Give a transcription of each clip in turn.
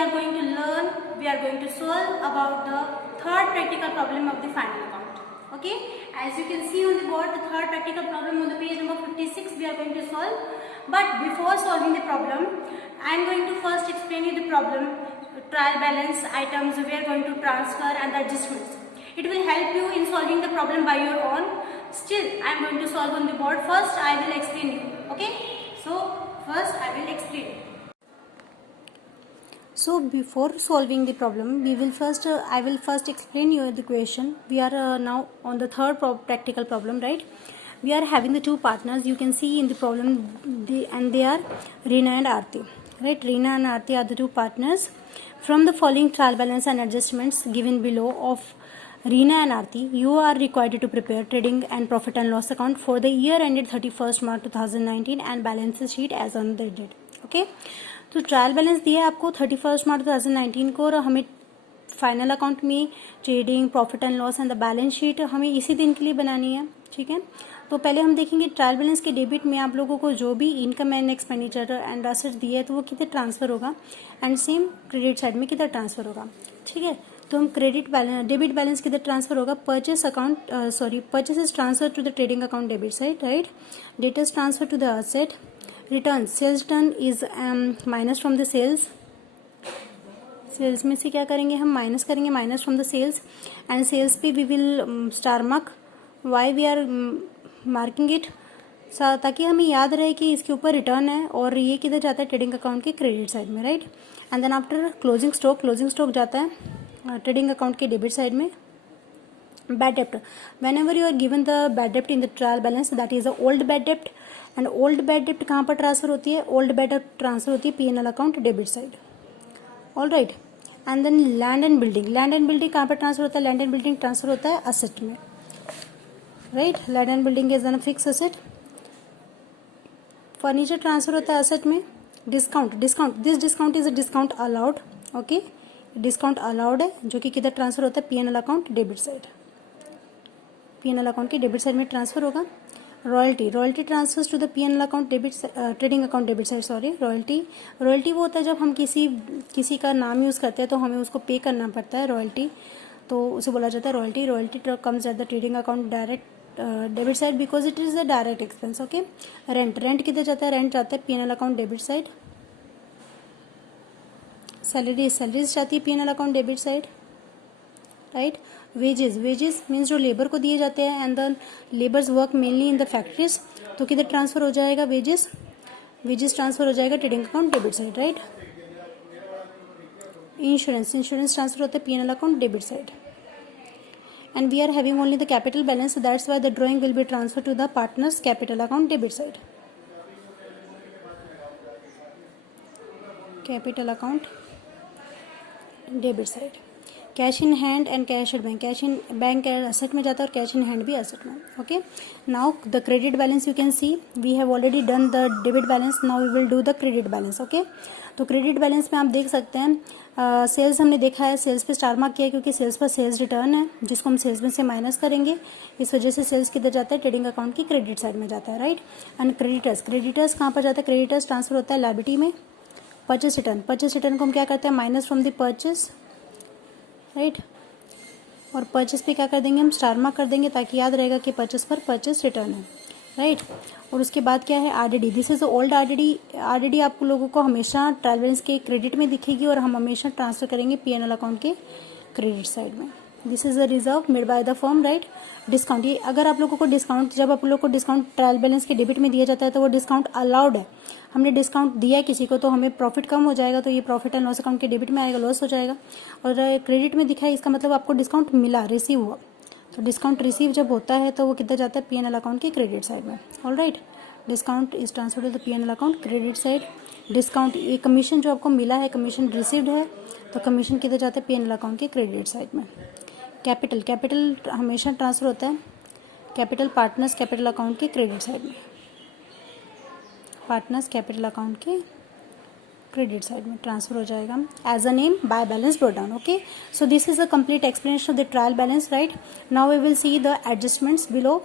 are going to learn, we are going to solve about the third practical problem of the final account. Okay, as you can see on the board, the third practical problem on the page number 56 we are going to solve. But before solving the problem, I am going to first explain you the problem, trial balance, items we are going to transfer and the adjustments. It will help you in solving the problem by your own. Still, I am going to solve on the board. First, I will explain you. Okay, so first I will explain. So before solving the problem, I will first explain you the question. We are now on the third practical problem, right? We are having the two partners. You can see in the problem, they are Reena and Aarti, right? Reena and Aarti are the two partners. From the following trial balance and adjustments given below of Reena and Aarti, you are required to prepare trading and profit and loss account for the year ended 31st March 2019 and balance sheet as on the date. Okay, तो trial balance दिया है आपको 31 मार्च 2019 को और हमें final account में trading, profit and loss and the balance sheet हमें इसी दिन के लिए बनानी है. ठीक है, तो पहले हम देखेंगे ट्रायल बैलेंस के डेबिट में आप लोगों को जो भी income and expenditure and assets दिए है तो वो कितने ट्रांसफर होगा एंड सेम क्रेडिट साइड में कितना ट्रांसफर होगा. ठीक है, तो हम डेबिट बैलेंस किधर ट्रांसफर होगा, purchase is transfer to the trading account debit side, right. Debtors transfer to the asset. Return, sales return is minus from the sales. Sales में से क्या करेंगे हम, माइनस करेंगे, minus from the sales. And sales पे we will star mark. Why we are marking it, ताकि हमें याद रहे कि इसके ऊपर रिटर्न है और ये किधर जाता है, ट्रेडिंग अकाउंट के क्रेडिट साइड में, right. And then after closing stock जाता है ट्रेडिंग अकाउंट के डेबिट साइड में. Bad dept, when ever you are given the bad dept in the trial balance that is the old bad dept. And old bad डेप्ट कहाँ पर transfer होती है, old bad डेप्ट transfer होती है P&L account debit side. All right. And then land and building कहाँ पर transfer होता है, लैंड एंड बिल्डिंग ट्रांसफर होता है असेट में, right. Land and building is an fix asset. Furniture transfer होता है असेट में. Discount this discount is a discount allowed. Okay, discount allowed है जो कि किधर ट्रांसफर होता है, P&L account debit side. P&L account के डेबिट साइड में ट्रांसफर होगा. Royalty transfers to the P&L account debit, trading account debit side, sorry. Royalty वो होता है जब हम किसी का नाम यूज़ करते हैं तो हमें उसको पे करना पड़ता है रॉयल्टी, तो उसे बोला जाता है royalty. Royalty comes at the trading account direct debit side because it is the direct expense. Okay. Rent किधर जाता है, रेंट जाता है P&L account debit side. Salaries जाती है P&L account debit side, right. Wages means जो labour को दिए जाते हैं and the labours work mainly in the factories, तो किधर ट्रांसफर हो जाएगा, वेजेस ट्रांसफर हो जाएगा trading account debit side, right. Insurance transfer होता है P&L account debit side. And we are having only the capital balance, that's why the drawing will be transfer to the partners capital account debit side. Capital account debit side. Cash in hand and cash at bank. Cash in bank asset में जाता है और cash in hand भी asset में. Okay, now the credit balance you can see we have already done the debit balance, now we will do the credit balance. Okay, तो credit balance में आप देख सकते हैं सेल्स हमने देखा है, सेल्स पे स्टार मार्क किया है क्योंकि सेल्स पर सेल्स रिटर्न है जिसको हम सेल्स में से माइनस करेंगे. इस वजह से सेल्स किधर जाता है, ट्रेडिंग अकाउंट की क्रेडिट साइड में जाता है, राइट. एंड क्रेडिटर्स कहाँ पर जाता है, क्रेडिटर्स ट्रांसफर होता है लायबिलिटी में. परचेस रिटर्न को हम क्या करते हैं, minus from the purchase, right. और परचेस पे क्या कर देंगे, हम स्टार मार्क कर देंगे ताकि याद रहेगा कि परचेस पर परचेस रिटर्न है, राइट. और उसके बाद क्या है, RDD. This is old RDD आप लोगों को हमेशा ट्रायल बैलेंस के क्रेडिट में दिखेगी और हम हमेशा ट्रांसफर करेंगे P&L अकाउंट के क्रेडिट साइड में. This is a reserve made by the firm, right. Discount, ये अगर आप लोगों को डिस्काउंट, जब आप लोग को डिस्काउंट ट्रायल बैलेंस के डेबिट में दिया जाता है तो वो डिस्काउंट अलाउड है. हमने डिस्काउंट दिया किसी को तो हमें प्रॉफिट कम हो जाएगा तो ये प्रॉफिट एंड लॉस अकाउंट के डेबिट में आएगा, लॉस हो जाएगा. और क्रेडिट में दिखा है इसका मतलब आपको डिस्काउंट मिला, रिसीव हुआ. तो डिस्काउंट रिसीव जब होता है तो वो किधर जाता है, P&L अकाउंट के क्रेडिट साइड में. All right. Discount is transfer to the P&L account credit side. Discount, ये कमीशन जो आपको मिला है, कमीशन रिसीव्ड है तो कमीशन किधर जाता है, P&L अकाउंट के क्रेडिट साइड में. कैपिटल हमेशा ट्रांसफर होता है कैपिटल पार्टनर्स कैपिटल अकाउंट के क्रेडिट साइड में. पार्टनर्स कैपिटल अकाउंट के क्रेडिट साइड में ट्रांसफर हो जाएगा as a name by balance brought down. Okay, so this is a complete explanation of the trial balance, right. Now we will see the adjustments below.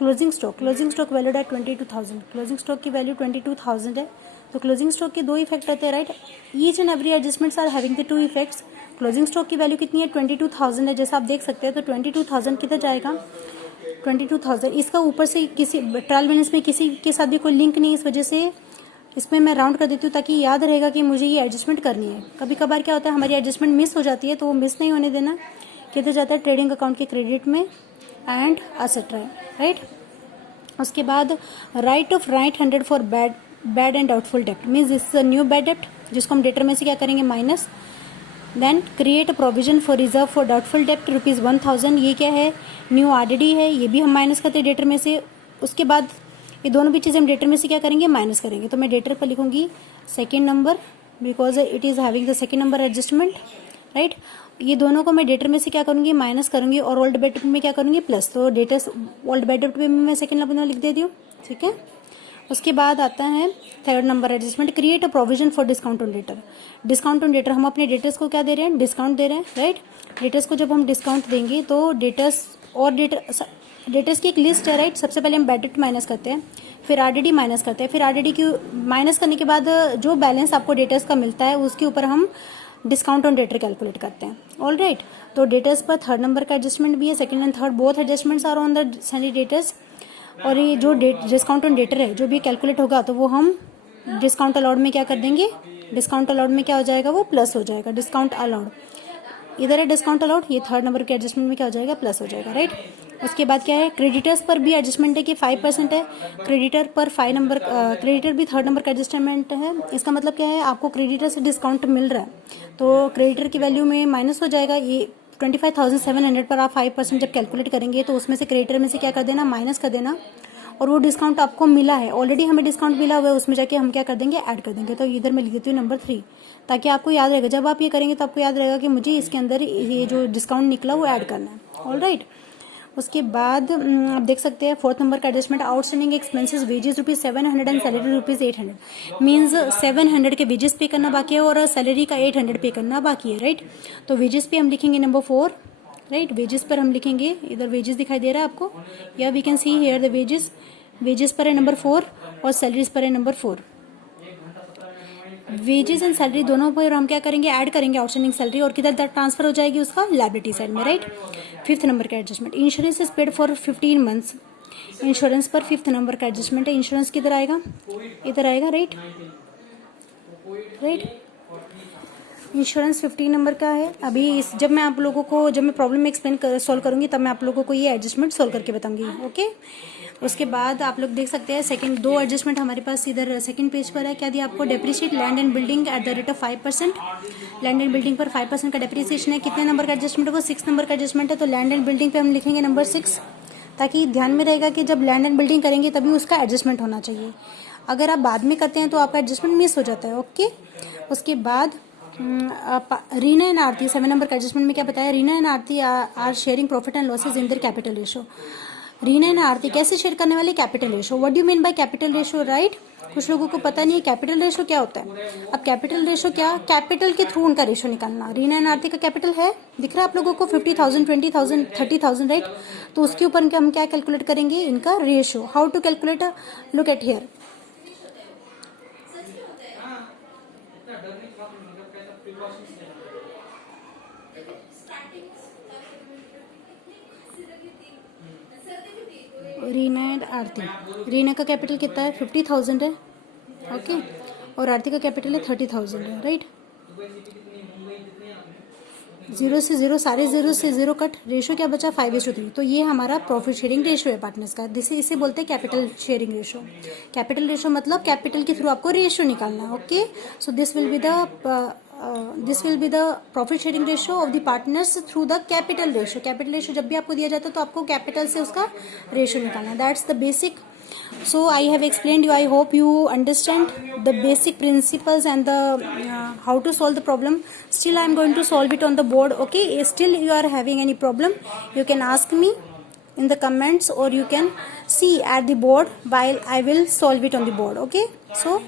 Closing stock valued है 22,000, closing stock की value 22,000 है। तो closing stock के दो effect रहते हैं, right. Each and every adjustments are having the two effects. Closing stock की value कितनी है 22,000 है, जैसा आप देख सकते हैं। तो 22,000 किधर जाएगा 22,000, इसका ऊपर से किसी ट्रायल बैलेंस में किसी के साथ भी कोई लिंक नहीं, इस वजह से इसमें मैं राउंड कर देती हूँ ताकि याद रहेगा कि मुझे ये एडजस्टमेंट करनी है। कभी कभार क्या होता है हमारी एडजस्टमेंट मिस हो जाती है, तो वो मिस नहीं होने देना। किधर जाता है ट्रेडिंग अकाउंट के क्रेडिट में एंड एसेट्रा, राइट। उसके बाद right of right 100 for bad and doubtful dept means this is a new bad डेप्ट, जिसको हम डेटर में से क्या करेंगे minus. Then create a provision for reserve for doubtful डेप्ट ₹1,000, ये क्या है न्यू आरडीडी है, ये भी हम माइनस करते हैं डेटर में से। उसके बाद ये दोनों भी चीज़ें हम डेटर में से क्या करेंगे माइनस करेंगे। तो मैं डेटर पर लिखूंगी second number because it is having the second number adjustment, right. ये दोनों को मैं डेटर में से क्या करूंगी माइनस करूंगी और ओल्ड बेड में क्या करूंगी प्लस। तो डेटर ओल्ड बेड पे मैं सेकेंड नंबर लिख देती हूँ, ठीक है। उसके बाद आता है third number adjustment, create a provision for discount on debtor. Discount on debtor हम अपने डेटर्स को क्या दे रहे हैं डिस्काउंट दे रहे हैं, राइट। डेटर्स को जब हम डिस्काउंट देंगे तो डेटर्स और डेटर्स की एक लिस्ट है, राइट। सबसे पहले हम बैड डेट माइनस करते हैं, फिर आरडीडी माइनस करते हैं, फिर आरडीडी की माइनस करने के बाद जो बैलेंस आपको डेटर्स का मिलता है उसके ऊपर हम डिस्काउंट ऑन डेटर कैलकुलेट करते हैं, ऑल राइट। तो डेटर्स पर थर्ड नंबर का एडजस्टमेंट भी है, second and third both adjustments are on the salary debtors. और ये जो डिस्काउंट ऑन डेटर है जो भी कैलकुलेट होगा तो वो हम डिस्काउंट अलाउड में क्या कर देंगे, डिस्काउंट अलाउड में क्या हो जाएगा वो प्लस हो जाएगा, डिस्काउंट अलाउड इधर है डिस्काउंट अलाउड, ये थर्ड नंबर के एडजस्टमेंट में क्या हो जाएगा प्लस हो जाएगा, राइट। उसके बाद क्या है क्रेडिटर्स पर भी एडजस्टमेंट है कि 5% है, क्रेडिटर पर 5 नंबर क्रेडिटर भी थर्ड नंबर का एडजस्टमेंट है। इसका मतलब क्या है आपको क्रेडिटर से डिस्काउंट मिल रहा है तो क्रेडिटर की वैल्यू में माइनस हो जाएगा। ये 25,700 पर आप 5% जब कैलकुलेट करेंगे तो उसमें से क्रेडिटर में से क्या कर देना माइनस कर देना, और वो डिस्काउंट आपको मिला है ऑलरेडी, हमें डिस्काउंट मिला हुआ है उसमें जाके हम क्या कर देंगे ऐड कर देंगे। तो इधर मैं लिख देती हूँ नंबर 3 ताकि आपको याद रहेगा, जब आप ये करेंगे तो आपको याद रहेगा कि मुझे इसके अंदर ये जो डिस्काउंट निकला वो ऐड करना है, ऑल राइट। उसके बाद आप देख सकते हैं फोर्थ नंबर का adjustment, outstanding expenses wages ₹700 and salary ₹800 means 700 के वेजेस पे करना बाकी है और सैलरी का 800 पे करना बाकी है, राइट। तो वेजेस पे हम लिखेंगे नंबर 4, राइट। वेजेस पर हम लिखेंगे, इधर वेजेस दिखाई दे रहा है आपको, या we can see here the wages, wages पर है नंबर 4 और सैलरीज पर है नंबर 4। वेजेस एंड सैलरी दोनों पर हम क्या करेंगे ऐड करेंगे आउटस्टैंडिंग सैलरी, और किधर ट्रांसफर हो जाएगी उसका लायबिलिटी साइड में, राइट। फिफ्थ नंबर का adjustment, insurance is paid for 15 months, insurance पर फिफ्थ नंबर का एडजस्टमेंट है। इंश्योरेंस किधर आएगा इधर आएगा, राइट, राइट। इंश्योरेंस 15 नंबर का है। अभी जब मैं आप लोगों को जब मैं प्रॉब्लम एक्सप्लेन सॉल्व करूंगी तब मैं आप लोगों को ये एडजस्टमेंट सॉल्व करके बताऊंगी, ओके। उसके बाद आप लोग देख सकते हैं सेकंड दो एडजस्टमेंट हमारे पास इधर सेकंड पेज पर है। क्या दिया आपको, depreciate land and building at the rate of 5%, land and building पर 5% का डेप्रिसिएशन है। कितने नंबर का एडजस्टमेंट है वो 6 नंबर का एडजस्टमेंट है। तो लैंड एंड बिल्डिंग पे हम लिखेंगे नंबर 6 ताकि ध्यान में रहेगा कि जब लैंड एंड बिल्डिंग करेंगे तभी उसका एडजस्टमेंट होना चाहिए, अगर आप बाद में करते हैं तो आपका एडजस्टमेंट मिस हो जाता है, ओके। उसके बाद रीना एंड आरती 7 नंबर का एडजस्टमेंट में क्या बताया, Reena and Aarti are sharing profit and losses in their capital ratio. Reena and Aarti कैसे शेयर करने वाले, capital ratio. What do you mean by capital ratio, right. कुछ लोगों को पता नहीं है कैपिटल रेशो क्या होता है। अब कैपिटल रेशो क्या, कैपिटल के थ्रू उनका रेशो निकालना। रीना एंड आरती का कैपिटल है दिख रहा है आप लोगों को 50,000 20,000 30,000, राइट। तो उसके ऊपर हम क्या कैलकुलेट करेंगे इनका ratio. How to calculate, look at here. Reena and Aarti, Reena का कैपिटल कितना है 50,000 है, ओके, और आरती का कैपिटल है 30,000 है, राइट। 0 से 0 सारे 0 से 0 कट, रेशो क्या बचा 5:3। तो ये हमारा प्रॉफिट शेयरिंग रेशो है पार्टनर्स का, जिसे इसे बोलते हैं capital sharing ratio. Capital ratio मतलब कैपिटल के थ्रू आपको रेशो निकालना है, okay. So this will be the profit sharing ratio of the partners through the capital ratio. Capital ratio जब भी आपको दिया जाता है तो आपको कैपिटल से उसका रेशो निकालना है, that's the basic. So I have explained you. I hope you understand the basic principles and the how to solve the problem. Still I am going to solve it on the board, okay. Still you are having any problem, you can ask me in the comments or you can see at the board while I will solve it on the board, okay. So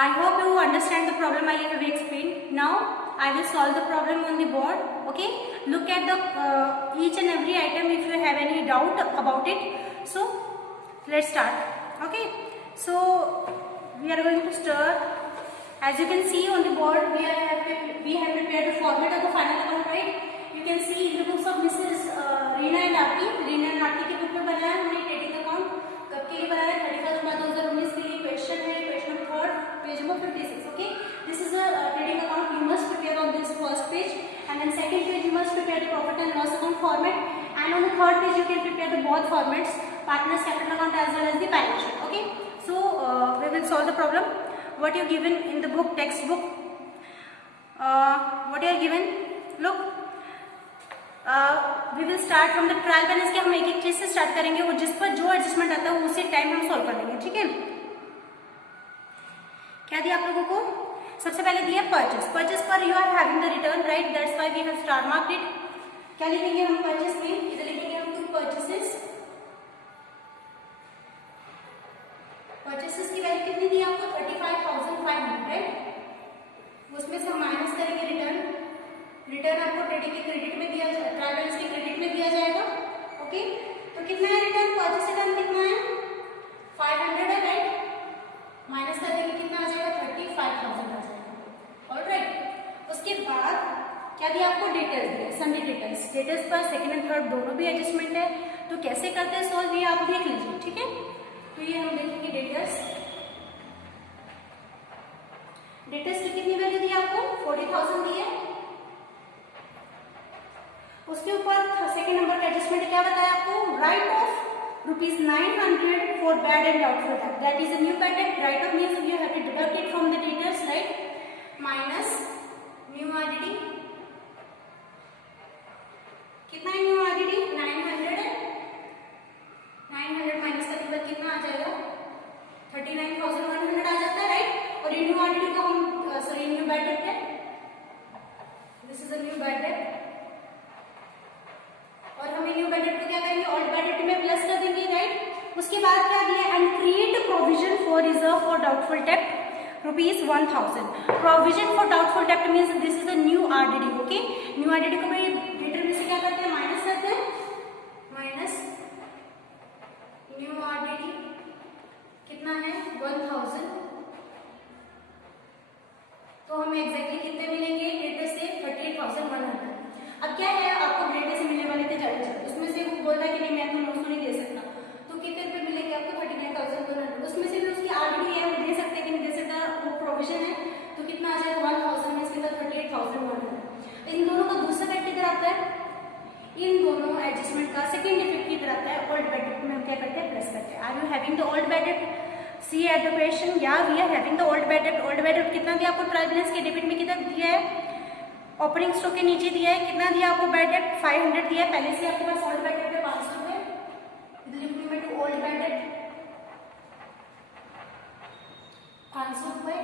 I hope you understand the problem I have explained. Now I will solve the problem on the board. Okay, look at the each and every item if you have any doubt about it. So let's start. Okay, so we are going to start. As you can see on the board, we have prepared the format of the final account, right? You can see in the books of Mrs. Reena and Aarti के book में बनाया हमने trading account. कब के लिए बनाया? 31 मार्च 2019 के लिए. क्वेश्चन है question number 3, page number 56. Okay, this is a trading account. You must prepare on this first page, and then second page you must prepare the profit and loss account format, and on the third page you can prepare the both formats, partners capital account as well as the balance sheet. Okay, so we will solve the problem. What you given in the book textbook? What you are given? Look. We will start from the trial balance के. हम एक एक चीज से start करेंगे और जिस पर जो एडजस्टमेंट आता है उसी टाइम हम सॉल्व कर लेंगे. ठीक है, क्या दिया आप लोगों को? सबसे पहले दिया परचेस. परचेस पर you are having the return, right? That's why we have star marked it. क्या लिखेंगे हम परचेस में? इधर लिखेंगे हम टू परचेसेस. परचेसेस की वैल्यू कितनी दी आपको? 35,500. उसमें से हम माइनस करेंगे रिटर्न. रिटर्न आपको ट्रेडिंग के क्रेडिट में दिया जाएगा, ट्रायल बैलेंस के क्रेडिट में दिया जाएगा. ओके, तो कितना है रिटर्न? परचेस रिटर्न कितना है? 500 है, राइट? माइनस कर देंगे कितना आ जाएगा? 35,000 आ जाएगा. ऑलराइट, उसके बाद क्या दिया आपको? डिटेल्स दिया, सन्डे डिटेल्स. डिटेल्स पर सेकंड एंड थर्ड दोनों भी एडजस्टमेंट है. तो कैसे करते हैं सॉल्व ये आप देख लीजिए. ठीक है, तो ये हम देखेंगे डिटेल्स. डिटेल्स की कितनी वैल्यू दी आपको? 40,000 दी है. उसके ऊपर सेकंड नंबर का एडजस्टमेंट क्या बताया आपको? Write off ₹900 for bad and doubtful debt. That is a new bad debt. Write off means you have to deduct it from the details, right? Minus new RDD. कितना है new RDD? 900 है. 900 minus करने के बाद कितना आ जाएगा? 39,100 आ जाता है, राइट? और ये न्यू आरडीडी को हम सॉरी न्यू बैड डेट है. This is a new bad date. और हम न्यू बैड डेट को क्या करेंगे? ओल्ड बैड डेट में प्लस कर देंगे, राइट? उसके बाद क्या दिया? And create provision for reserve for doubtful debt ₹1,000. Provision for doubtful debt means this is the new RDD. Okay, new RDD को भाई डेटर में से क्या करते हैं? माइनस करते हैं. माइनस न्यू आरडीडी कितना है? 1,000. तो हमें एग्जैक्टली कितने मिलेंगे डेटर से? 38,100. अब क्या है, आपको डेटा से मिलने वाले थे ज़्यादा. उसमें से वो बोलता है कि नहीं मैं तो 900 नहीं दे सकता. तो कितने रुपए मिलेंगे आपको? 39,100. उसमें से भी उसकी आरडीडी है, वो दे सकते हैं कि नहीं दे सकता, वो प्रोविजन है. तो कितना आ जाएगा? 1,000 में इसके अंदर 38,100. इन दोनों का दूसरा बैड किधर आता है? इन दोनों एडजस्टमेंट का सेकेंड इफेक्ट किधर आता है? ओल्ड बैड डेट में हम क्या करते हैं? प्लस करते हैं. Are you having the old bad debt? See at the question. या we are having the old bad debt. Old bad debt कितना दिया आपको? ट्रायल बैलेंस के डेबिट में कितना दिया है? ओपनिंग स्टॉक के नीचे दिया है. कितना दिया आपको? बैड डेट 500 दिया है. पहले से आपके पास ओल्ड बैड डेट है 500 है. इधर लिखूंगी मैं टू ओल्ड बैड डेट 500 रुपए.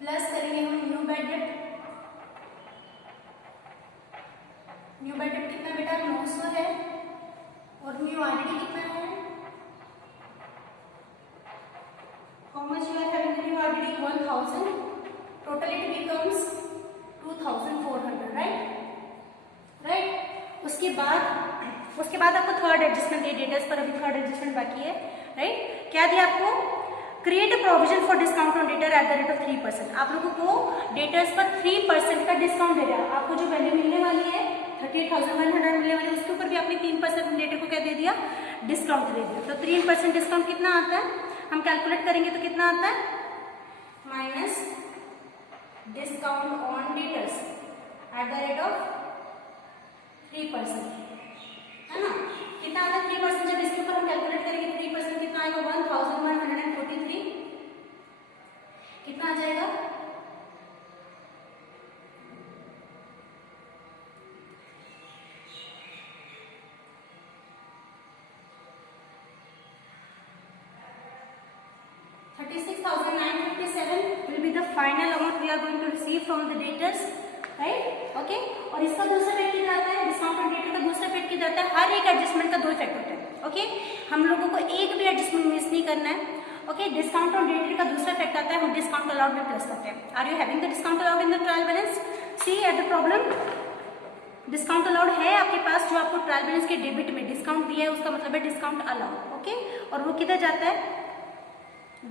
प्लस करेंगे हम new bad debt. New bad debt कितना बेटा? 900 है. और न्यू आरडीडी कितना है? How much you are having new RDD? 1,000. Total it becomes 2,400, right? उसके बाद आपको थर्ड एडजस्टमेंट दिया. डेटर्स पर अभी थर्ड एडजस्टमेंट बाकी है, राइट? क्या दिया आपको? Create a provision for discount on debtor at the rate of 3%. आप लोगों को डेटर्स पर 3% का डिस्काउंट दे रहा है. आपको जो वैल्यू मिलने वाली है 38,100 मिलने वाली है, उसके ऊपर भी आपने 3% डेटर को क्या दे दिया? डिस्काउंट दे दिया. तो 3% डिस्काउंट कितना आता है? हम कैलकुलेट करेंगे तो कितना आता है? Minus discount on debtors at the rate of 3%, है ना? कितना आता है 3%? जब इसके ऊपर हम कैलकुलेट करेंगे 3% कितना आएगा? 1,143. कितना आ जाएगा? will be the final amount we are going to receive from the debtors, right? Okay. और इसका दूसरा इफेक्ट किधर आता है? डिस्काउंट ऑन डेटर का दूसरा इफेक्ट किधर आता है? हर एक एडजस्टमेंट का दो इफेक्ट होता है. ओके, हम लोगों को एक भी एडजस्टमेंट मिस नहीं करना है. ओके, डिस्काउंट ऑन डेटेड का दूसरा इफेक्ट आता है, हम डिस्काउंट अलाउड में प्लस करते हैं। Are you having the discount allowed in the trial balance? See at the problem, discount allowed है आपके पास, जो आपको ट्रायल बैलेंस के डेबिट में डिस्काउंट दिया है उसका मतलब है डिस्काउंट अलाउड। ओके, और वो किधर जाता है,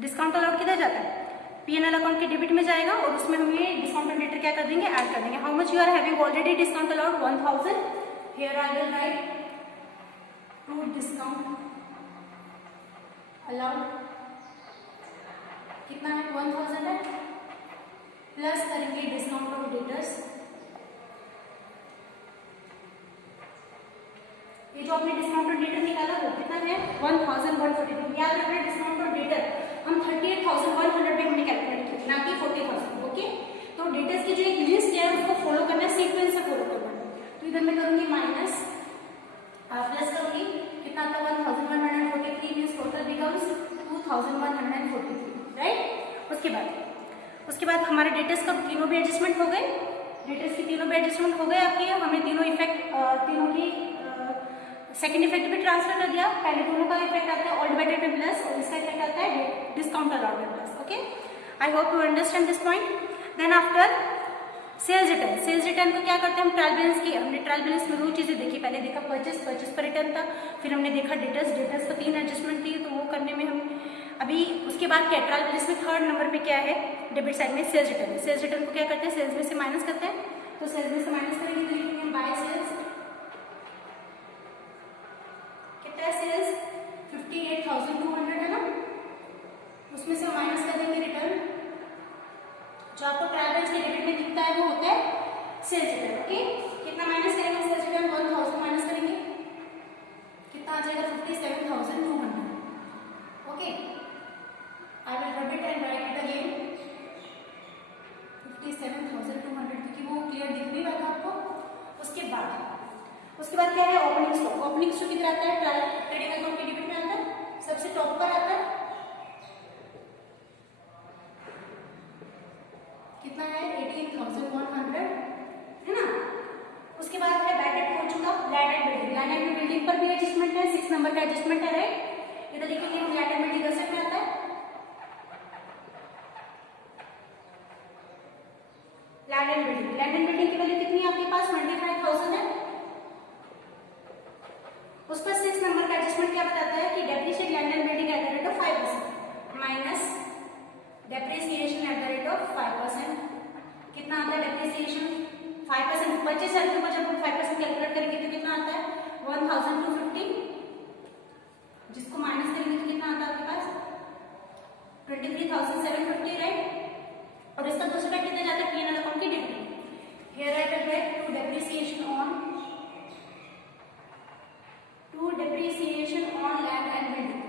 डिस्काउंट अलाउड किधर जाता है, P&L अकाउंट के डेबिट में जाएगा, और उसमें हम ये डिस्काउंट ऑन डेटेड क्या कर देंगे, ऐड कर देंगे। How much you are having already discount allowed 1000, here I will write to discount allowed, कितना है 1000 है, प्लस करेंगे डिस्काउंट ऑन डेटर्स, ये जो आपने डिस्काउंट ऑन डेटर निकाला वो कितना है 1142। याद रखना डिस्काउंट ऑन डेटर हम 38,100 में हमने कैलकुलेट किया, ना कि 40,000। ओके, तो डेटर्स की जो एक लिस्ट है उसको फॉलो करना है, सीक्वेंस से फॉलो करना है। तो इधर मैं करूंगी माइनस, प्लस करूंगी, कितना था 1143 मींस टोटल बिकम्स 2143, राइट। उसके बाद हमारे डेटर्स का तीनों भी एडजस्टमेंट हो गए, डेटर्स की तीनों भी एडजस्टमेंट हो गए आपके, हमें तीनों इफेक्ट तीनों की सेकंड इफेक्ट भी ट्रांसफर कर दिया। पहले दोनों का इफेक्ट आता है ऑल्ड बेटर में प्लस, और इसका इफेक्ट आता है डिस्काउंट अलाउड में plus. Okay, I hope you understand this point. Then after sales return, sales return को क्या करते हैं हम, ट्रायल बैलेंस की, हमने ट्रायल बैलेंस में दो चीजें देखी, पहले देखा परचेस, परचेस पर रिटर्न था, फिर हमने देखा डेटर्स, डेटर्स पर 3 एडजस्टमेंट थी, तो वो करने में हम अभी उसके बाद क्या ट्रायल बैलेंस में थर्ड नंबर पे क्या है, डेबिट साइड में सेल्स रिटर्न है। सेल्स रिटर्न को क्या करते हैं, सेल्स में से माइनस करते हैं, तो सेल्स में से माइनस करेंगे तो लिखेंगे बाय सेल्स, सेल्स 58,200 है ना, उसमें से माइनस कर देंगे रिटर्न, जो आपको ट्रायल बैलेंस के डेबिट में दिखता है वो होता है सेल्स रिटर्न। ओके, कितना माइनस करेंगे सेल्स रिटर्न, 1000 माइनस करेंगे, कितना आ जाएगा 57,200। Okay, I will rub it and right it again 57,200, क्योंकि वो क्लियर दिख नहीं रहा था आपको। उसके बाद क्या है ओपनिंग स्टॉक, ओपनिंग स्टॉक किधर आता है, ट्रेडिंग अकाउंट के डेबिट में आता है, सबसे टॉप पर आता है, कितना है 18,100 है ना। उसके बाद है बैड डेट हो चुका, land and building, land and building पर भी एडजस्टमेंट है, 6 नंबर का एडजस्टमेंट है, राइट। इधर लिखेंगे लैंड एंड बिल्डिंग असेट में आता है, land and building, land and building की वैल्यू कितनी है आपके पास 25,000 है। उस पर 6 नंबर का एडजस्टमेंट क्या बताता है कि depreciate land and building at the rate of 5% minus depreciation at the rate of 5%, कितना आता है डेप्रिसिएशन 5%, परचेस वैल्यू के ऊपर जब हम 5% कैलकुलेट करेंगे तो कितना आता है 1,250, जिसको माइनस करेंगे तो कितना आता है आपके पास 23,750, राइट। और इसका दूसरा इफेक्ट कितना जाता है P&L अकाउंट के डेबिट में, here I will write to depreciation on land and building,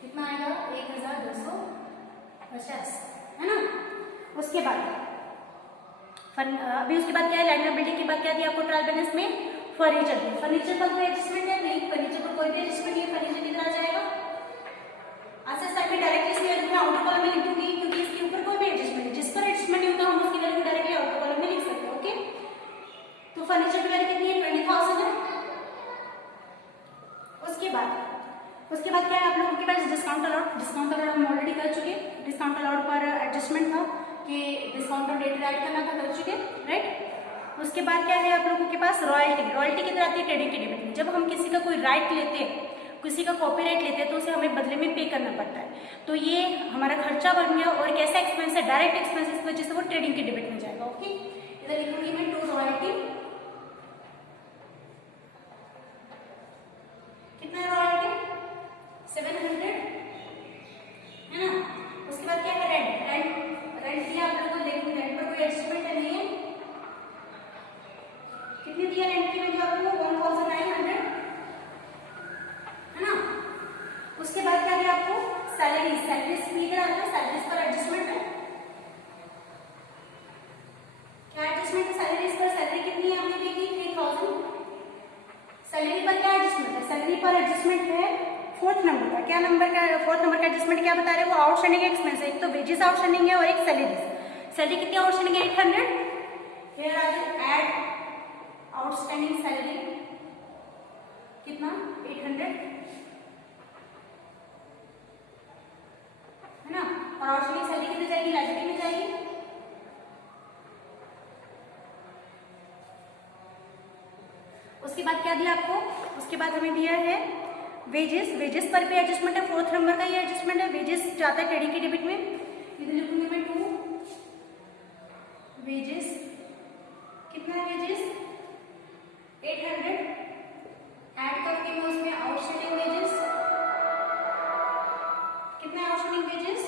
कितना आएगा 1,250 है ना। उसके बाद अभी उसके बाद क्या है, लैंड एंड बिल्डिंग के बाद क्या दिया आपको ट्रायल बैलेंस में, फर्नीचर दी, फर्नीचर पर कोई एडजस्टमेंट है नहीं, फर्नीचर पर कोई भी एडजस्टमेंट नहीं, फर्नीचर कितना आ जाएगा ऐसे साइड में डायरेक्टली इसकी वैल्यू मैं आउटर कॉलम में लिख दूंगी, क्योंकि इसके ऊपर कोई भी एडजस्टमेंट है, जिस पर एडजस्टमेंट नहीं होता हम उसकी वैल्यू डायरेक्टली आउटर कॉलम में लिख सकते हैं। ओके, तो फर्नीचर की वैल्यू कितनी है 20,000 है। उसके बाद क्या है आप लोगों के पास डिस्काउंट अलाउड हम ऑलरेडी कर चुके, डिस्काउंट अलाउड पर एडजस्टमेंट था कि डिस्काउंट ऑन डेट राइट करना था, कर चुके, राइट। उसके बाद क्या है आप लोगों के पास रॉयल्टी किधर आती है ट्रेडिंग के डेबिट में। जब हम किसी का कोई राइट लेते हैं, किसी का कॉपीराइट लेते हैं तो उसे हमें बदले में पे करना पड़ता है, तो ये हमारा खर्चा बन गया और एक ऐसा एक्सपेंस है डायरेक्ट एक्सपेंस, इस वजह से वो ट्रेडिंग के डेबिट में जाएगा। ओके, इधर लिखूंगी मैं टू रॉयल्टी, कितना है रॉयल्टी 700 है ना। उसके बाद क्या है रेंट दिया आप लोगों को, लेकिन रेंट पर कोई एडजस्टमेंट नहीं है, कितनी दिया रेंट की वैल्यू आप लोगों को 1,900 है ना। उसके बाद क्या दिया आपको सैलरीज किधर आता है, सैलरीज पर एडजस्टमेंट है, क्या एडजस्टमेंट है सैलरीज पर, सैलरी कितनी है आपने देखी 3,000, सैलरी पर क्या एडजस्टमेंट है, सैलरी पर एडजस्टमेंट है फोर्थ नंबर का, क्या नंबर का फोर्थ नंबर का एडजस्टमेंट क्या बता रहे हैं वो आउटस्टैंडिंग एक्सपेंस है, एक तो वेजेस आउटस्टैंडिंग है और एक सैलरी कितनी आउटस्टैंडिंग है 800, here I will add outstanding salary कितना 800 है ना, और आउटस्टैंडिंग सैलरी कितनी जाएगी, लाइबिलिटी में जाएगी। उसके बाद क्या दिया आपको, उसके बाद हमें दिया है वेजेस। वेजेस पर भी एडजस्टमेंट है, 4th नंबर का ये एडजस्टमेंट है। वेजेस जाता है ट्रेडिंग के डेबिट में, इधर लिखूंगी मैं 2 वेजेस। कितना है वेजेस 800, ऐड करूंगी मैं उसमें आउटस्टैंडिंग वेजेस। कितना है आउटस्टैंडिंग वेजेस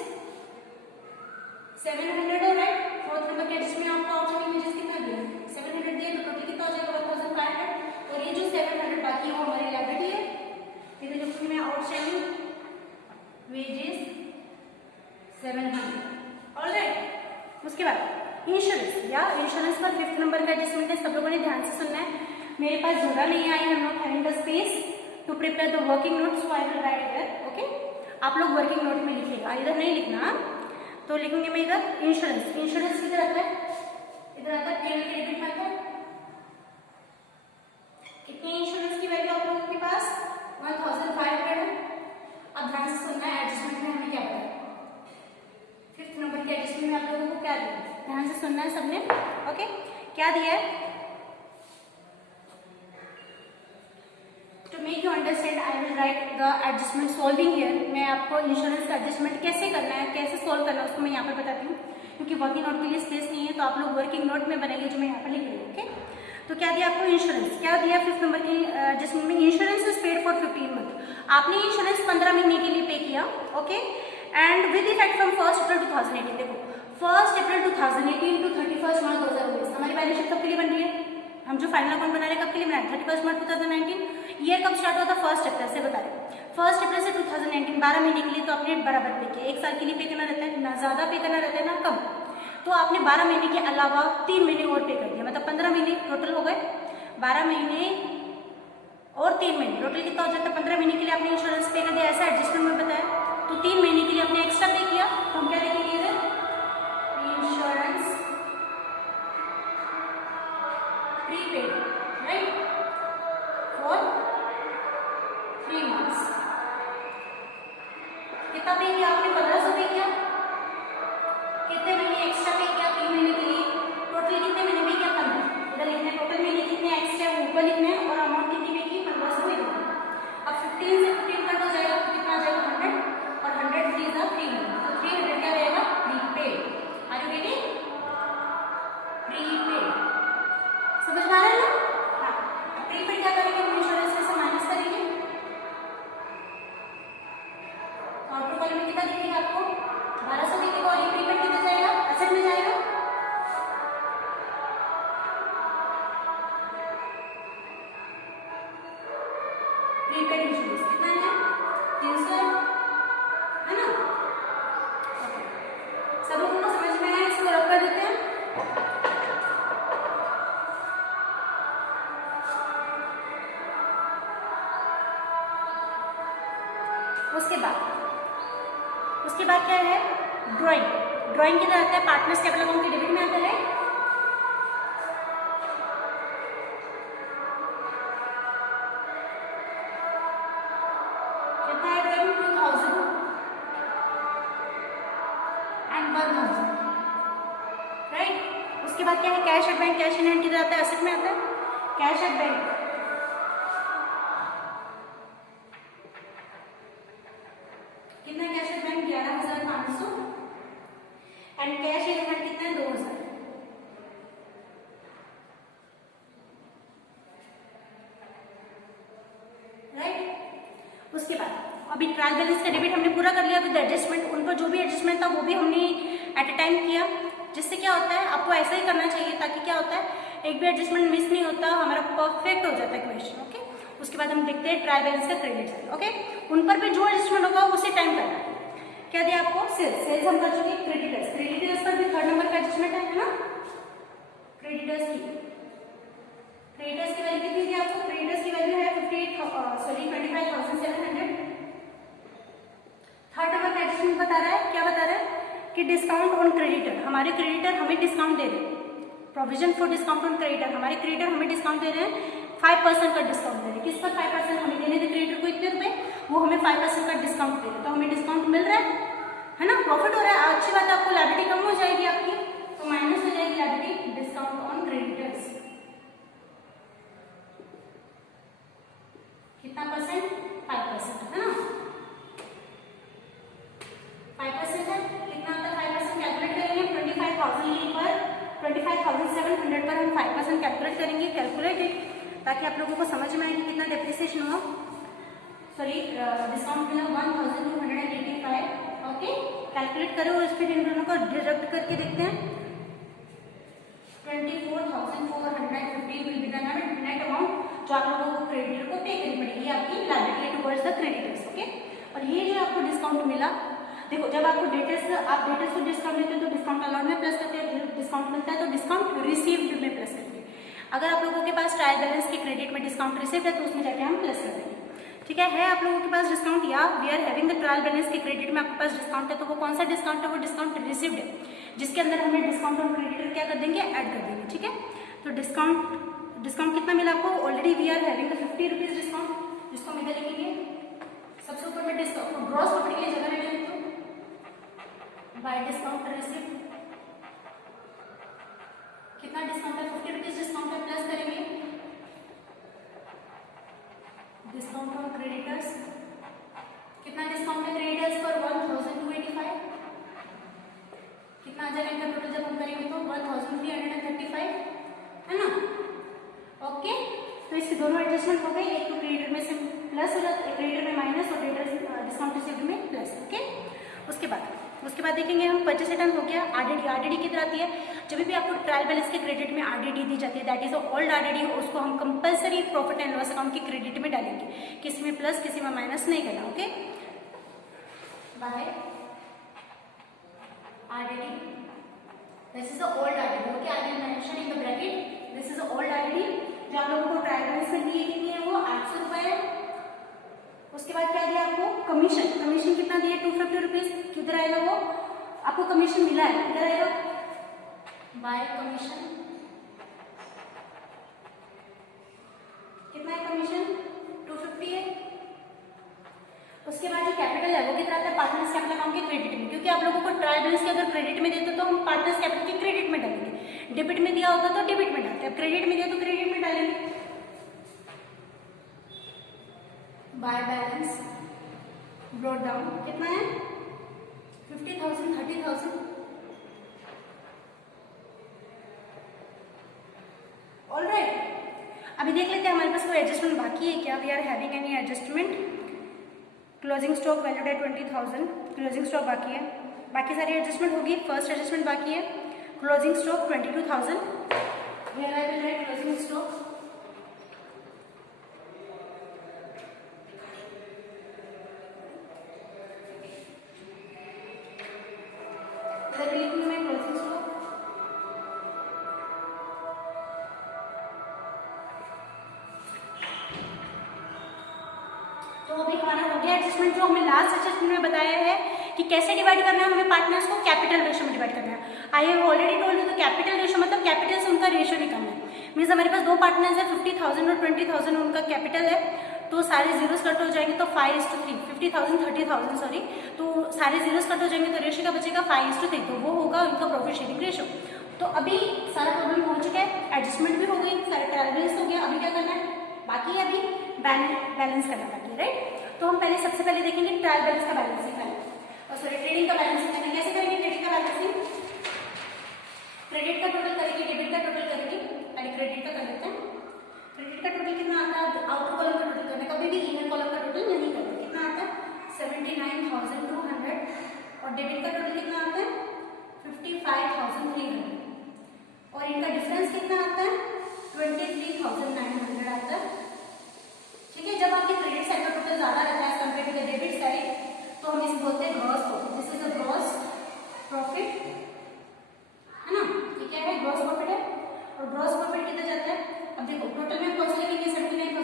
700 हो रहा है। 4th नंबर के एडजस्टमेंट आपको आउटस्टैंडिंग वेजेस कितना दिया 700 दिया, तो टोटल कितना हो जाएगा 1500, और ये जो 700 बाकी है वो हमारी लायबिलिटी है। इधर लिखूंगी मैं आउटस्टैंडिंग वेजेस 700। ऑलराइट, उसके बाद इंश्योरेंस या इंश्योरेंस पर 5th नंबर का एडजस्टमेंट है। सब लोगों ने ध्यान से सुनना है, मेरे पास जगह नहीं आई, I am not having the space to prepare the working note, so I will write here. Okay, आप लोग वर्किंग नोट में लिखिएगा, इधर नहीं लिखना। तो लिखूंगी मैं इधर इंश्योरेंस। इंश्योरेंस किधर आता है, इधर आता है पीएल के डेबिट में आता है। कितनी इंश्योरेंस की वैल्यू आप लोगों के पास 1500 है। अब ध्यान से सुनना है, एडजस्टमेंट में हमें क्या बताया, 5th नंबर के एडजस्टमेंट में आप लोगों को क्या दिया, ध्यान से सुनना है सबने। ओके, क्या दिया है, to make you understand I will write the adjustment solving here. मैं आपको इंश्योरेंस का एडजस्टमेंट कैसे करना है, कैसे सॉल्व करना है, उसको मैं यहाँ पर बताती हूँ, क्योंकि वर्किंग नोट के लिए स्पेस नहीं है, तो आप लोग वर्किंग नोट में बनेंगे जो मैं यहाँ पर लिख रही हूँ। ओके, तो क्या दिया आपको इंश्योरेंस, क्या दिया 5th नंबर के एडजस्टमेंट में, insurance is paid for 15 month. आपने इंश्योरेंस 15 महीने के लिए पे किया। Okay, and with effect from 1 अप्रैल 2018। देखो 1 अप्रैल 2018 टू 31 मार्च 2019 हमारी बैलेंस शीट कब के लिए बन रही है, हम जो फाइनल अकाउंट बना रहे हैं कब के लिए बना रहे हैं, 31 मार्च 2019। ईयर कब स्टार्ट हुआ था, 1 अप्रैल से बता रहे, 1 अप्रैल से 2019, 12 महीने के लिए तो आपने बराबर पे किया। 1 साल के लिए पे करना रहता है, ना ज्यादा पे करना रहता है ना कम, तो आपने 12 महीने के अलावा 3 महीने और पे कर दिया, मतलब 15 महीने टोटल हो गए। 12 महीने और 3 महीने टोटल कितना हो जाता है, 15 महीने के लिए आपने इंश्योरेंस पे कर दिया, ऐसा एडजस्टमेंट में बताया। तो 3 महीने के लिए आपने एक्स्ट्रा पे किया, तो हम क्या लिखेंगे इधर, insurance prepaid, right, for 3 months. कितना पे किया आपने, 1500 पे किया। कितने महीने एक्स्ट्रा पे किया, 3 महीने के लिए, टोटल कितने महीने पे किया, 15। इधर लिखने टोटल महीने कितने एक्स्ट्रा ऊपर लिखने हैं, और अमाउंट कितनी पे की, 1500 पे की। अब 15 से 15 कट हो जाएगा तो कितना आ जाएगा 100, और 100 3 is 300, तो 300 क्या रहेगा, prepaid. Are you getting, prepaid, समझ में आ रहा है ना। हाँ, प्रीपेड क्या करेंगे, हम इंश्योरेंस में से माइनस करेंगे, आउटपुट कॉलम में कितना दिखेगा आपको 1200 दिखेगा, और ये प्रीपेड कितना जाएगा, एसेट में जाएगा। प्रीपेड इंश्योरेंस कितना है 300 है ना। सब लोगों को समझ में आया, इसको रब कर देते हैं। उसके बाद क्या है, ड्राइंग। ड्राइंग किधर आता है, पार्टनर्स कैपिटल अकाउंट के डेबिट में आता है। कितना है ड्राइंग, 2000 एंड 1000, राइट। उसके बाद क्या है, cash at bank. Cash in hand किधर आता है, एसेट में आता है। कैश एट बैंक कितना, cash at bank 11,500, and cash in hand कितना है 2000, राइट। उसके बाद अभी ट्रायल बैलेंस का डेबिट हमने पूरा कर लिया विद एडजस्टमेंट। उन पर जो भी एडजस्टमेंट था वो भी हमने एट अ टाइम किया, जिससे क्या होता है, आपको ऐसा ही करना चाहिए ताकि क्या होता है, एक भी एडजस्टमेंट मिस नहीं होता, हमारा परफेक्ट हो जाता है क्वेश्चन। ओके, उसके बाद हम देखते हैं ट्रायल बैलेंस का क्रेडिट साइड। ओके, उन पर भी जो एडजस्टमेंट होगा उसी टाइम करना है। क्या दिया आपको, सेल्स। सेल्स हम कर चुके हैं। क्रेडिटर्स, क्रेडिटर्स पर भी 3rd नंबर का एडजस्टमेंट है ना। क्रेडिटर्स की वैल्यू कितनी थी आपको, क्रेडिटर्स की वैल्यू है 25,700। 3rd नंबर का एडजस्टमेंट बता रहा है, क्या बता रहा है कि डिस्काउंट ऑन क्रेडिटर, हमारे क्रेडिटर हमें डिस्काउंट दे रहे हैं, provision for discount on creditor, हमारे क्रेडिटर हमें डिस्काउंट दे रहे हैं 5% का डिस्काउंट दे रहे हैं। किस पर 5%? हमें देने थे क्रेडिटर को इतने रुपए, वो हमें 5% का डिस्काउंट दे रहे हैं, तो हमें डिस्काउंट मिल रहा है ना, प्रॉफिट हो रहा है। अच्छी बात है, आपको लायबिलिटी कम हो जाएगी आपकी, तो माइनस हो जाएगी लायबिलिटी, डिस्काउंट ऑन क्रेडिटर्स कितना परसेंट? 5% है ना, 5% है। कितना आता है 5%? कैलकुलेट करेंगे 25,000 पर 25,700 पर हम 5% कैलकुलेट करेंगे, कैलकुलेटेड, ताकि आप लोगों को समझ में आए कि कितना डेप्रिसिएशन हुआ। सॉरी, डिस्काउंट मिला 1,285। ओके, कैलकुलेट करो और फिर इन दोनों को डिडक्ट करके देखते हैं। 24,450 will be the net amount जो आप लोगों को क्रेडिटर को पे करनी पड़ेगी, आपकी liability towards the creditors. Okay, और ये जो आपको डिस्काउंट मिला, देखो जब आपको आप डेटर्स को डिस्काउंट देते हो तो डिस्काउंट अलाउड में प्लस करते हैं, डिस्काउंट मिलता है तो डिस्काउंट रिसीव्ड में प्लस करते हैं। अगर आप लोगों के पास ट्रायल बैलेंस के क्रेडिट में डिस्काउंट रिसीव्ड है तो उसमें जाके हम प्लस कर देंगे। ठीक है आप लोगों के पास डिस्काउंट, या we are having the trial balance के क्रेडिट में आपके पास डिस्काउंट है, तो वो कौन सा डिस्काउंट है? वो डिस्काउंट रिसीव्ड है, जिसके अंदर हमें डिस्काउंट ऑन क्रेडिटर क्या कर देंगे? ऐड कर देंगे। ठीक है, तो डिस्काउंट कितना मिला आपको? Already we are having 50 rupees discount, जिसको हम इधर लिखेंगे सबसे ऊपर में डिस्काउंट ग्रॉस प्रॉफिट के लिए जगह ले लेते हो बाय डिस्काउंट रिसीव्ड। कितना डिस्काउंट है? 50 रुपीज डिस्काउंट है, प्लस करेंगे डिस्काउंट ऑन क्रेडिटर्स। कितना डिस्काउंट है क्रेडिटर्स पर? 1,285। कितना आ जाएगा इनका टोटल जब हम करेंगे तो 1,335 है ना। ओके, तो इससे दोनों एडजस्टमेंट हो गई, एक तो क्रेडिटर में से प्लस हो जाता है, क्रेडिटर में माइनस और डिस्काउंट रिसीव्ड में प्लस। ओके, उसके बाद देखेंगे हम परचेस रिटर्न हो गया। आरडीडी किधर आती है? जब भी आपको ट्रायल बैलेंस के क्रेडिट में आरडीडी दी जाती है, दैट इज ओल्ड आरडीडी, उसको हम compulsory profit and loss account की क्रेडिट में डालेंगे, किसी में प्लस किसी में माइनस नहीं करना। Okay, by RDD, this is the old RDD. Okay, I will mention in the bracket, this is the old RDD जो आप लोगों को ट्रायल बैलेंस में दी कितनी है? वो 800 रुपए है। उसके बाद क्या दिया आपको? कमीशन कितना दिया? 250 रुपीज। किधर आएगा वो? आपको कमीशन मिला है, किधर आएगा? Bye commission. कितना है कमीशन? 250 है। उसके बाद जो कैपिटल है वो कितना आता है? पार्टनर्स कैपिटल अकाउंट के क्रेडिट में, क्योंकि आप लोगों को ट्रायल बैलेंस के अगर क्रेडिट में देते तो हम पार्टनर्स कैपिटल के क्रेडिट में डालेंगे, डेबिट में दिया होता तो डेबिट में डालते, अब क्रेडिट में दिया तो क्रेडिट में डालेंगे। बाय बैलेंस ब्रॉट डाउन कितना है? 50,000, 30,000। ऑलराइट, अभी देख लेते हैं हमारे पास कोई एडजस्टमेंट बाकी है क्या? We are having any adjustment? Closing stock valued at 20,000, closing stock बाकी है, बाकी सारी एडजस्टमेंट होगी। फर्स्ट एडजस्टमेंट बाकी है, closing stock 22,000, here I will right closing stock तो अभी हमारा हो गया एडजस्टमेंट। जो हमें लास्ट एडजस्टमेंट में बताया है कि कैसे डिवाइड करना है हमें पार्टनर्स को, कैपिटल रेशियो में डिवाइड करना है। I have already told you, तो कैपिटल रेशियो मतलब कैपिटल से उनका रेशियो निकालना है। मीन्स हमारे पास दो पार्टनर्स है, 50,000 और 20,000 उनका कैपिटल है, तो सारे जीरोस कट हो जाएंगे तो 5:3, 50,000 30,000 सॉरी, तो सारे जीरोस कट हो जाएंगे तो रेशियो का बचेगा 5:3, तो वो होगा उनका प्रॉफिट शेयरिंग रेशियो। तो अभी सारा प्रॉब्लम हो चुका है, एडजस्टमेंट भी हो गई, सारा ट्रायल बैलेंस हो गया। अभी क्या करना है? बाकी अभी बैलेंस करना बाकी है, राइट। तो हम पहले सबसे पहले देखेंगे ट्रायल बैलेंस का बैलेंसिंग करें, और सॉरी ट्रेडिंग का बैलेंसिंग करेंगे। कैसे करेंगे ट्रेडिंग का बैलेंसिंग? क्रेडिट का टोटल करेंगे, डेबिट का टोटल करेंगे। पहले क्रेडिट का कर लेते हैं। क्रेडिट का टोटल कितना आता है? आउटर कॉलम का टोटल करना, कभी भी इनर कॉलम का टोटल नहीं करना। कितना आता है? 79,200, और डेबिट का टोटल कितना आता है? 55,300, और इनका डिफरेंस कितना आता है? 23,900 आता है। ठीक है, जब आपके क्रेडिट साइड का टोटल ज्यादा रहता है compare to the debit side, तो हम इसे बोलते हैं gross profit. This is the gross profit, है ना। ठीक है, ग्रॉस प्रॉफिट है, और ग्रॉस प्रॉफिट कितना जाता है? अब देखो टोटल में कौन सा लगेंगे? 79,000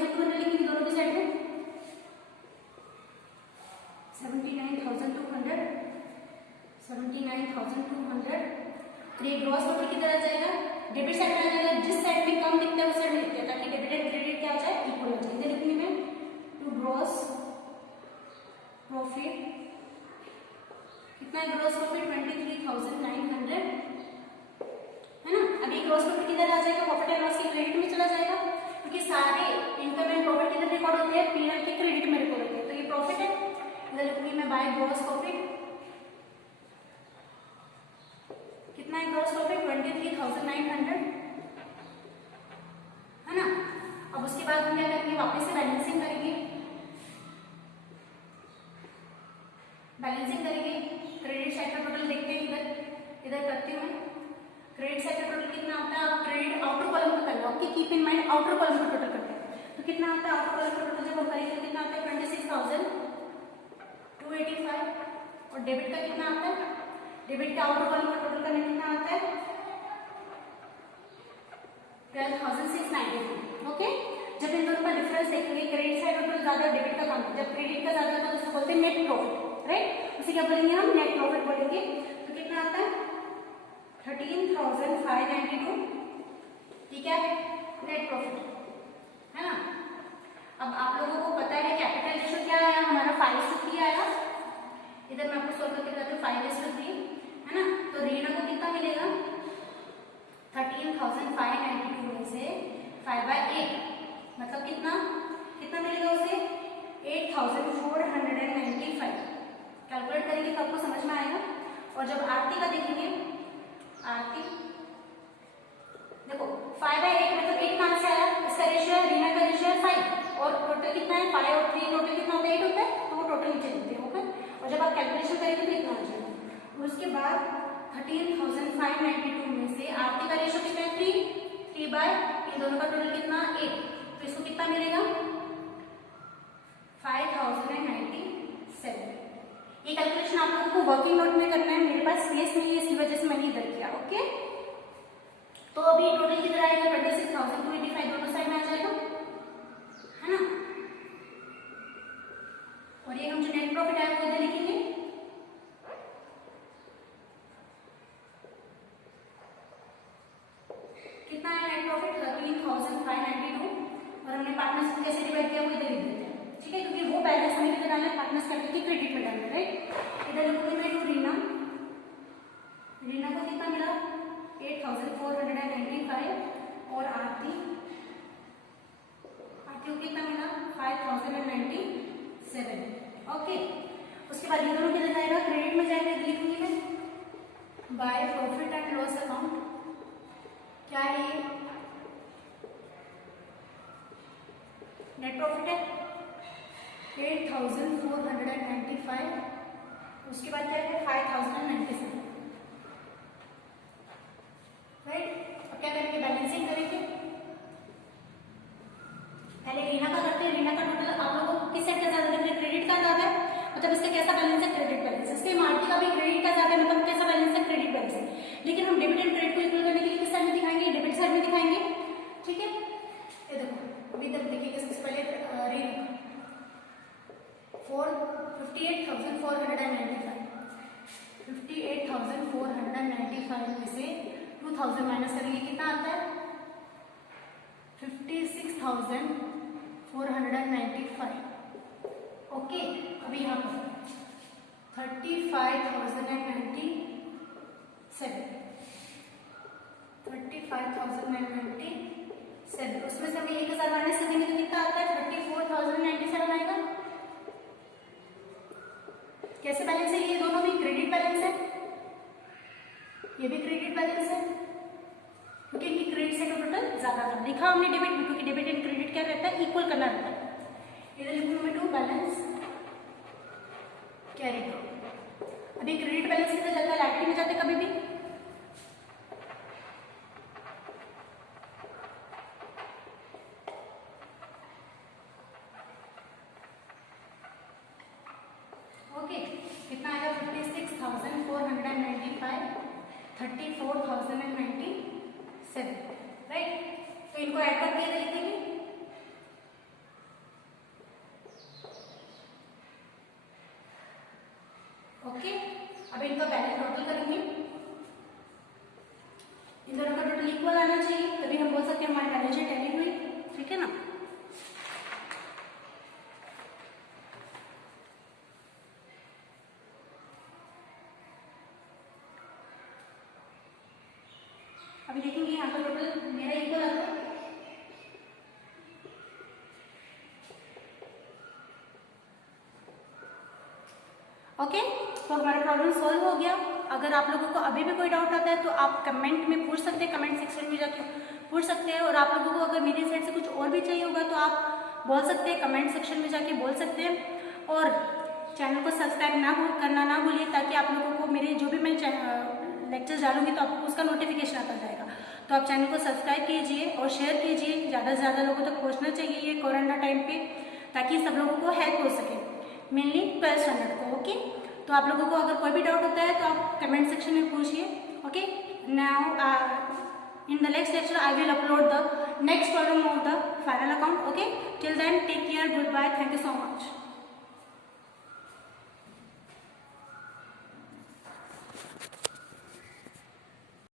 वापस से बैलेंसिंग करेंगे, क्रेडिट साइड का टोटल देखते हैं, इधर करती हूँ मैं। क्रेडिट साइड का टोटल कितना आता है, आप क्रेडिट आउटर कॉलम का कर लो, okay, keep in mind outer column का टोटल करते हैं। तो कितना आता है आउटर कॉलम का टोटल, जब हम करेंगे तो कितना आता है 26,285, और डेबिट का कितना आता है, डेबिट का आउटर कॉलम का टोटल करना कितना आता है 12,692, ओके। जब इन दोनों का डिफरेंस देखेंगे, क्रेडिट साइड टोटल ज्यादा, डेबिट का कम, जब क्रेडिट का ज्यादा होता है तो उसको बोलते हैं नेट प्रॉफिट, राइट। उसे क्या बोलेंगे हम, नेट प्रॉफिट बोलेंगे। तो कितना आता है 13,592, ठीक है, नेट प्रॉफिट, है ना। अब आप लोगों को पता है कैपिटल रेशियो क्या आया हमारा, 5:3 आया। इधर मैं आपको सॉल्व करके बताती हूँ, 5:3, है ना। तो रीना को कितना मिलेगा, 13,592 में से 5/8 मतलब कितना कितना मिलेगा उसे, 8,495। कैलकुलेट करेंगे तो आपको समझ में आएगा। और जब आरती का देखेंगे, आरती देखो 5/8 मतलब 8 कहाँ से आया, इसका रेशियो है, रीना का रेशियो है 5, और टोटल कितना है 5 और 3 टोटल कितना होता है 8 होता है, तो वो टोटल नीचे लिखते हैं, ओके। और जब आप कैलकुलेशन करेंगे तो इतना आ जाएगा। उसके बाद 13,592 में से आरती का रेशियो कितना है 3 बाय इन दोनों का टोटल कितना 8, तो इसको कितना मिलेगा 5,097। ये कैलकुलेशन आप लोगों को वर्किंग नोट में करना है, मेरे पास स्पेस नहीं है इसकी वजह से मैंने इधर किया, ओके। तो अभी टोटल कितना आएगा 26,285, दोनों साइड में आ जाएगा, है ना। और ये हम जो नेट प्रॉफिट आया वो इधर लिखेंगे, कितना है नेट प्रॉफिट 13,592, और हमने पार्टनर्स को कैसे डिवाइड किया वो इधर लिख देते हैं, ठीक है, क्योंकि वो बैलेंस हमें कितना डालना है, पार्टनर्स कैपिटल की क्रेडिट में डालना है, राइट। इधर लिखूंगी मैं टू रीना को कितना मिला 8,495, और आरती को कितना मिला 5,097, ओके। उसके बाद ये दोनों किधर जाएगा, क्रेडिट में जाएगा, इधर लिखूंगी मैं by profit and loss account, क्या है ये नेट प्रॉफिट है 8,495, उसके बाद क्या है 5,097, राइट। अब क्या करेंगे, बैलेंसिंग करेंगे। पहले रीना का करते हैं, रीना का टोटल आप लोगों को किस सेट का ज्यादा दिख रहा है, क्रेडिट का ज्यादा है, मतलब इसका कैसा बैलेंस है क्रेडिट बैलेंस, इसके मार्टी का भी क्रेडिट का ज्यादा है, मतलब कैसा बैलेंस है क्रेडिट बैलेंस है। लेकिन हम डेबिट एंड क्रेडिट को इक्वल करने के लिए किस साइड में दिखाएंगे, डेबिट साइड में दिखाएंगे, ठीक है। ये देखो अभी तक देखिए, सबसे पहले रीना 58,495, 58,495 में से 2,000 माइनस करेंगे, कितना आता है 56,495, ओके। अभी यहाँ पर 35,997, उसमें से हमें 1,000 माइनस करेंगे तो कितना आता है 34,097 आएगा। कैसे बैलेंस है, ये दोनों भी क्रेडिट बैलेंस है, ये भी क्रेडिट बैलेंस है, क्योंकि इनकी क्रेडिट से टोटल ज्यादा था, लिखा हमने डेबिट में, क्योंकि डेबिट एंड क्रेडिट क्या रहता है इक्वल करना रहता है। इधर लिखूंगा मैं टू बैलेंस कैरी टू। अभी क्रेडिट बैलेंस किधर जाता है, लाइटली में जाते कभी भी, ओके। कितना आएगा 56,495, 34,097, राइट। तो इनको ऐड करके दे देंगे, ओके। अब इनका बैलेंस टोटल करेंगे, इन दोनों का टोटल इक्वल आना चाहिए, तभी हम बोल सकते हैं हमारी बैलेंस शीट टैली हुई, ठीक है ना। अभी देखेंगे यहाँ पर टोटल मेरा इक्वल आता है, ओके। तो हमारा प्रॉब्लम सॉल्व हो गया। अगर आप लोगों को अभी भी कोई डाउट आता है तो आप कमेंट में पूछ सकते हैं, कमेंट सेक्शन में जाके पूछ सकते हैं। और आप लोगों को अगर मेरी साइड से कुछ और भी चाहिए होगा तो आप बोल सकते हैं, कमेंट सेक्शन में जाके बोल सकते हैं। और चैनल को सब्सक्राइब करना ना भूलिए, ताकि आप लोगों को मेरे जो भी मैं लेक्चर्स डालूंगी तो आपको उसका नोटिफिकेशन आता जाएगा। तो आप चैनल को सब्सक्राइब कीजिए और शेयर कीजिए, ज़्यादा से ज़्यादा लोगों तक पहुँचना चाहिए ये कोरोना टाइम पे, ताकि सब लोगों को हेल्प हो सके, मेनली 12th स्टैंडर्ड को। ओके, तो आप लोगों को अगर कोई भी डाउट होता है तो आप कमेंट सेक्शन में पूछिए। Okay, now in the next lecture I will upload the next problem of the final account. Okay, till then take care, goodbye, thank you so much.